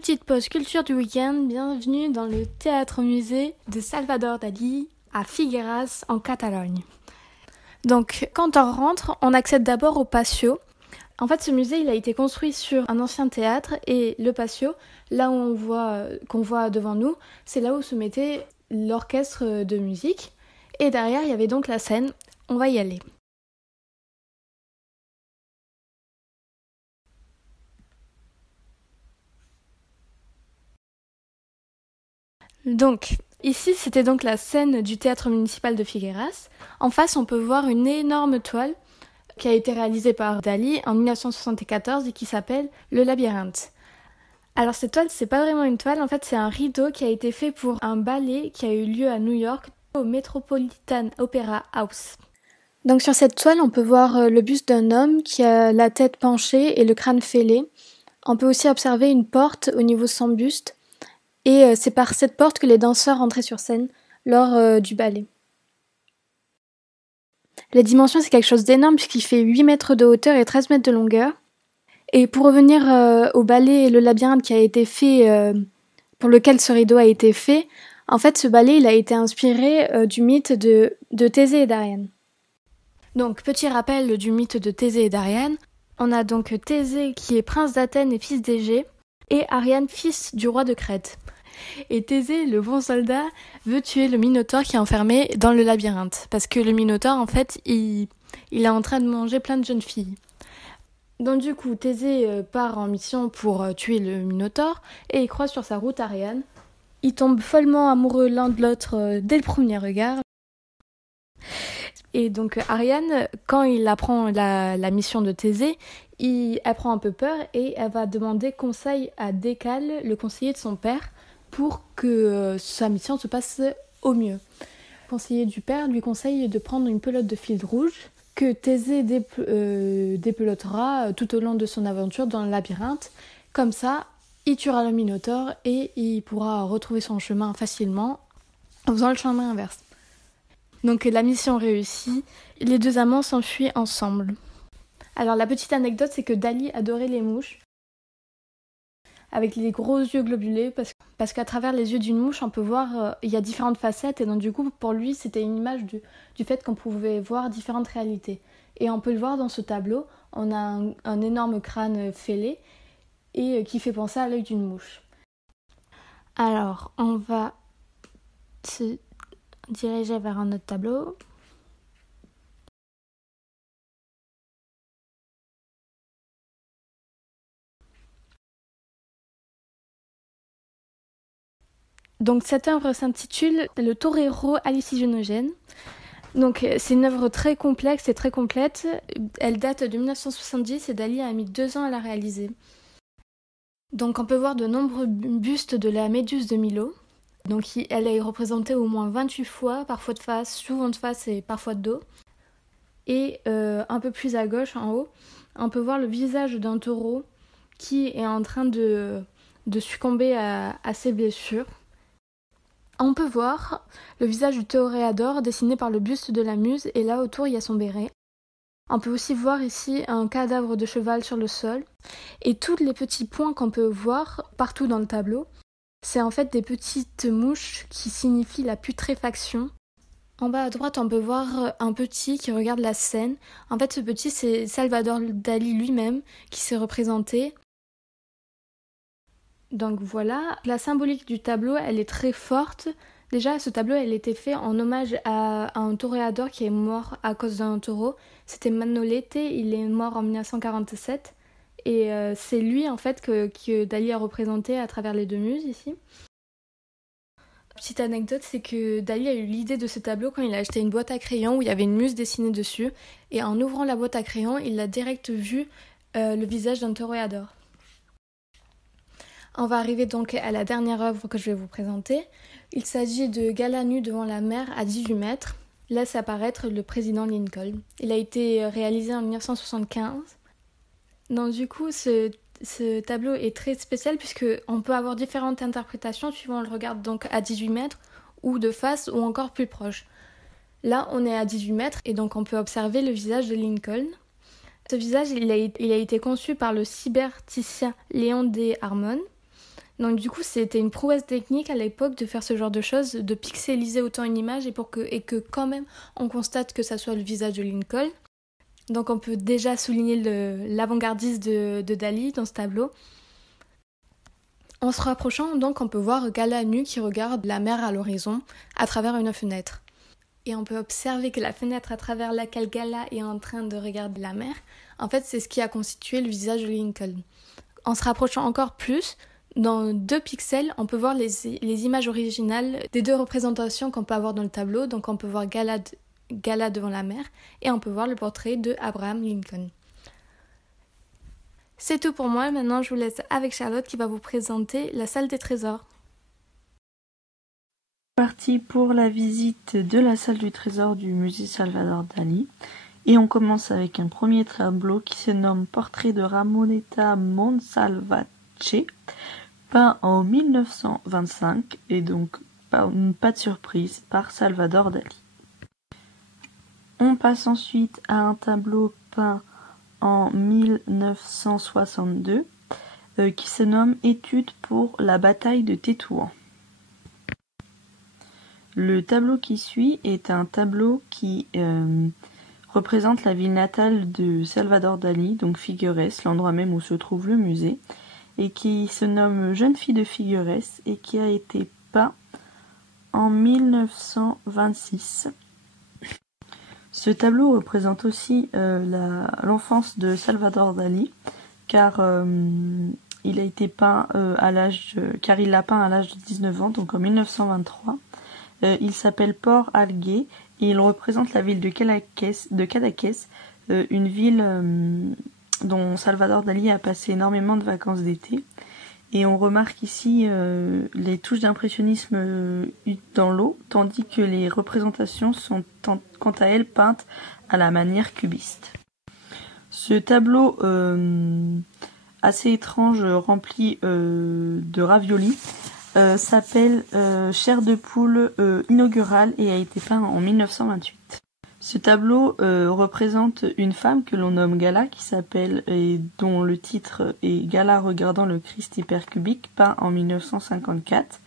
Petite pause culture du week-end, bienvenue dans le théâtre-musée de Salvador Dalí à Figueras en Catalogne. Donc quand on rentre, on accède d'abord au patio. En fait, ce musée il a été construit sur un ancien théâtre et le patio, là où qu'on voit devant nous, c'est là où se mettait l'orchestre de musique. Et derrière, il y avait donc la scène. On va y aller. Donc, ici, c'était donc la scène du théâtre municipal de Figueras. En face, on peut voir une énorme toile qui a été réalisée par Dalí en 1974 et qui s'appelle Le Labyrinthe. Alors cette toile, c'est pas vraiment une toile, en fait c'est un rideau qui a été fait pour un ballet qui a eu lieu à New York au Metropolitan Opera House. Donc sur cette toile, on peut voir le buste d'un homme qui a la tête penchée et le crâne fêlé. On peut aussi observer une porte au niveau de son buste. Et c'est par cette porte que les danseurs entraient sur scène lors du ballet. Les dimensions, c'est quelque chose d'énorme puisqu'il fait 8 mètres de hauteur et 13 mètres de longueur. Et pour revenir au ballet Le Labyrinthe qui a été fait, pour lequel ce rideau a été fait, en fait ce ballet il a été inspiré du mythe de Thésée et d'Ariane. Donc petit rappel du mythe de Thésée et d'Ariane, on a donc Thésée qui est prince d'Athènes et fils d'Égée, et Ariane fils du roi de Crète. Et Thésée, le bon soldat, veut tuer le Minotaure qui est enfermé dans le labyrinthe. Parce que le Minotaure, en fait, il est en train de manger plein de jeunes filles. Donc du coup, Thésée part en mission pour tuer le Minotaure et il croise sur sa route Ariane. Ils tombent follement amoureux l'un de l'autre dès le premier regard. Et donc Ariane, quand il apprend la mission de Thésée, elle prend un peu peur et elle va demander conseil à Décale, le conseiller de son père, pour que sa mission se passe au mieux. Le conseiller du père lui conseille de prendre une pelote de fil rouge que Thésée dépelottera tout au long de son aventure dans le labyrinthe. Comme ça, il tuera le Minotaure et il pourra retrouver son chemin facilement en faisant le chemin inverse. Donc la mission réussit, les deux amants s'enfuient ensemble. Alors la petite anecdote, c'est que Dalí adorait les mouches avec les gros yeux globulés parce qu'à travers les yeux d'une mouche, on peut voir il y a différentes facettes et donc du coup pour lui c'était une image du fait qu'on pouvait voir différentes réalités. Et on peut le voir dans ce tableau, on a un énorme crâne fêlé et qui fait penser à l'œil d'une mouche. Alors on va se diriger vers un autre tableau. Donc cette œuvre s'intitule Le Torero hallucinogène. Donc c'est une œuvre très complexe et très complète. Elle date de 1970 et Dalí a mis 2 ans à la réaliser. Donc on peut voir de nombreux bustes de la Méduse de Milo. Donc elle est représentée au moins 28 fois, parfois de face, souvent de face et parfois de dos. Et un peu plus à gauche, en haut, on peut voir le visage d'un taureau qui est en train de succomber à ses blessures. On peut voir le visage du toréador dessiné par le buste de la muse et là autour il y a son béret. On peut aussi voir ici un cadavre de cheval sur le sol et tous les petits points qu'on peut voir partout dans le tableau, c'est en fait des petites mouches qui signifient la putréfaction. En bas à droite on peut voir un petit qui regarde la scène. En fait ce petit c'est Salvador Dalí lui-même qui s'est représenté. Donc voilà, la symbolique du tableau, elle est très forte. Déjà, ce tableau, elle était fait en hommage à un toréador qui est mort à cause d'un taureau. C'était Manolete, il est mort en 1947. Et c'est lui, en fait, que Dalí a représenté à travers les deux muses, ici. Petite anecdote, c'est que Dalí a eu l'idée de ce tableau quand il a acheté une boîte à crayons où il y avait une muse dessinée dessus. Et en ouvrant la boîte à crayons, il a direct vu le visage d'un toréador. On va arriver donc à la dernière œuvre que je vais vous présenter. Il s'agit de Gala nu devant la mer à 18 mètres. Laisse apparaître le président Lincoln. Il a été réalisé en 1975. Donc du coup, ce tableau est très spécial puisqu'on peut avoir différentes interprétations suivant le regard donc à 18 mètres ou de face ou encore plus proche. Là, on est à 18 mètres et donc on peut observer le visage de Lincoln. Ce visage, il a été conçu par le cyberticien Léon D. Harmon. Donc du coup, c'était une prouesse technique à l'époque de faire ce genre de choses, de pixeliser autant une image et que quand même on constate que ça soit le visage de Lincoln. Donc on peut déjà souligner l'avant-gardisme de Dali dans ce tableau. En se rapprochant, donc, on peut voir Gala nu qui regarde la mer à l'horizon à travers une fenêtre. Et on peut observer que la fenêtre à travers laquelle Gala est en train de regarder la mer, en fait, c'est ce qui a constitué le visage de Lincoln. En se rapprochant encore plus, dans 2 pixels, on peut voir les images originales des 2 représentations qu'on peut avoir dans le tableau. Donc on peut voir Gala devant la mer et on peut voir le portrait de Abraham Lincoln. C'est tout pour moi, maintenant je vous laisse avec Charlotte qui va vous présenter la salle des trésors. Parti pour la visite de la salle du trésor du musée Salvador Dali. Et on commence avec un premier tableau qui se nomme Portrait de Ramonetta Monsalvatje, peint en 1925 et donc pas de surprise par Salvador Dali. On passe ensuite à un tableau peint en 1962 qui se nomme Étude pour la bataille de Tétouan. Le tableau qui suit est un tableau qui représente la ville natale de Salvador Dali, donc Figueres, l'endroit même où se trouve le musée, et qui se nomme Jeune fille de Figueres et qui a été peint en 1926. Ce tableau représente aussi l'enfance de Salvador Dali, car il a été peint car il l'a peint à l'âge de 19 ans, donc en 1923. Il s'appelle Port Alguer et il représente la ville de Cadaqués, une ville dont Salvador Dali a passé énormément de vacances d'été. Et on remarque ici les touches d'impressionnisme dans l'eau, tandis que les représentations sont quant à elles peintes à la manière cubiste. Ce tableau assez étrange, rempli de raviolis, s'appelle Chair de poule inaugurale et a été peint en 1928. Ce tableau représente une femme que l'on nomme Gala, qui s'appelle et dont le titre est Gala regardant le Christ hypercubique, peint en 1954.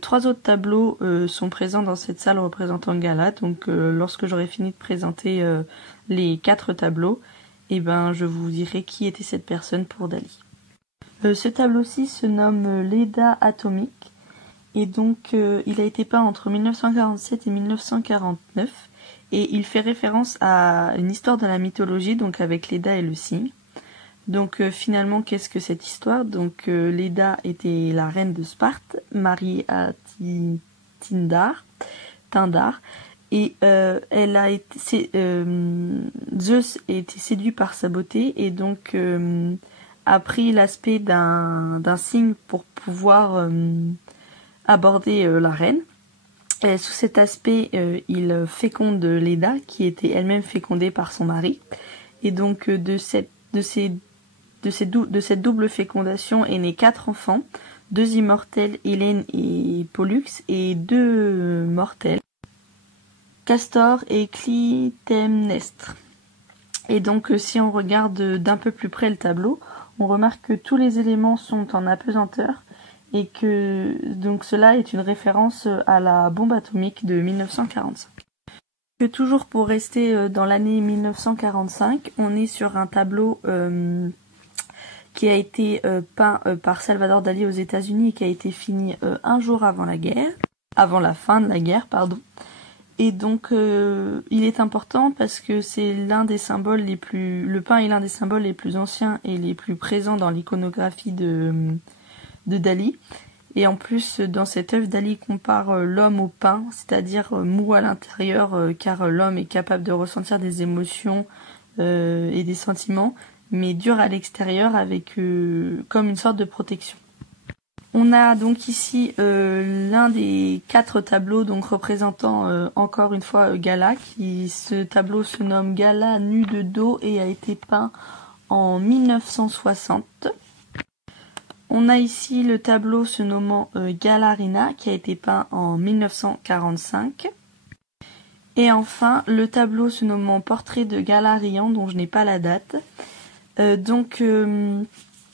3 autres tableaux sont présents dans cette salle représentant Gala, donc lorsque j'aurai fini de présenter les 4 tableaux, je vous dirai qui était cette personne pour Dali. Ce tableau-ci se nomme Leda atomique et donc il a été peint entre 1947 et 1949 et il fait référence à une histoire de la mythologie, donc avec Leda et le cygne. Donc finalement, qu'est-ce que cette histoire? Donc Leda était la reine de Sparte, mariée à Tindar, et Zeus a été séduit par sa beauté et donc a pris l'aspect d'un cygne pour pouvoir aborder la reine. Et sous cet aspect, il féconde Leda, qui était elle-même fécondée par son mari. Et donc de cette double fécondation est né 4 enfants, 2 immortels, Hélène et Pollux, et 2 mortels, Castor et Clytemnestre. Et donc si on regarde d'un peu plus près le tableau, on remarque que tous les éléments sont en apesanteur et que donc cela est une référence à la bombe atomique de 1945. Que toujours pour rester dans l'année 1945, on est sur un tableau qui a été peint par Salvador Dali aux États-Unis et qui a été fini un jour avant la fin de la guerre, pardon. Et donc il est important parce que c'est le pain est l'un des symboles les plus anciens et les plus présents dans l'iconographie de Dali. Et en plus, dans cette œuvre, Dali compare l'homme au pain, c'est-à-dire mou à l'intérieur, car l'homme est capable de ressentir des émotions et des sentiments, mais dur à l'extérieur avec comme une sorte de protection. On a donc ici l'un des 4 tableaux donc représentant encore une fois Gala. Ce tableau se nomme Gala nu de dos et a été peint en 1960. On a ici le tableau se nommant Galarina qui a été peint en 1945. Et enfin le tableau se nommant Portrait de Galarian dont je n'ai pas la date.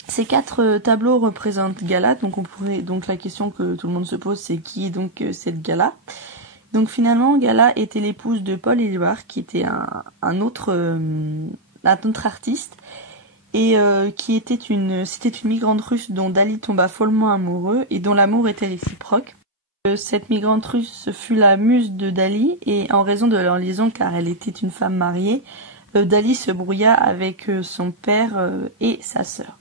Ces 4 tableaux représentent Gala, donc la question que tout le monde se pose, c'est qui est donc cette Gala. Donc finalement, Gala était l'épouse de Paul Éluard, qui était un autre artiste, et c'était une migrante russe dont Dali tomba follement amoureux et dont l'amour était réciproque. Cette migrante russe fut la muse de Dali, et en raison de leur liaison, car elle était une femme mariée, Dali se brouilla avec son père et sa sœur.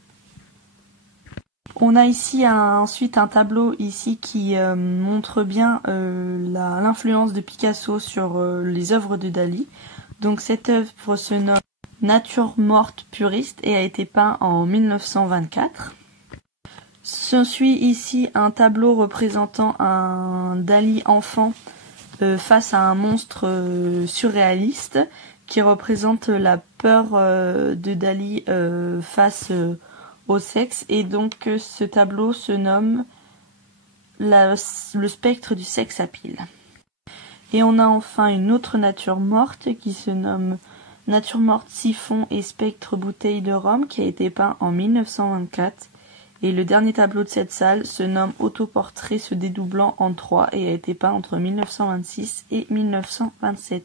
On a ici ensuite un tableau ici qui montre bien l'influence de Picasso sur les œuvres de Dali. Donc cette œuvre se nomme Nature morte puriste et a été peint en 1924. S'ensuit ici un tableau représentant un Dali enfant face à un monstre surréaliste qui représente la peur de Dali face au sexe, et donc ce tableau se nomme le spectre du sex appeal. Et on a enfin une autre nature morte qui se nomme Nature morte siphon et spectre bouteille de rhum, qui a été peint en 1924. Et le dernier tableau de cette salle se nomme Autoportrait se dédoublant en 3 et a été peint entre 1926 et 1927.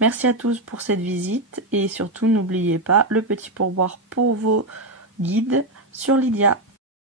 Merci à tous pour cette visite, et surtout n'oubliez pas le petit pourboire pour vos guides sur Lydia.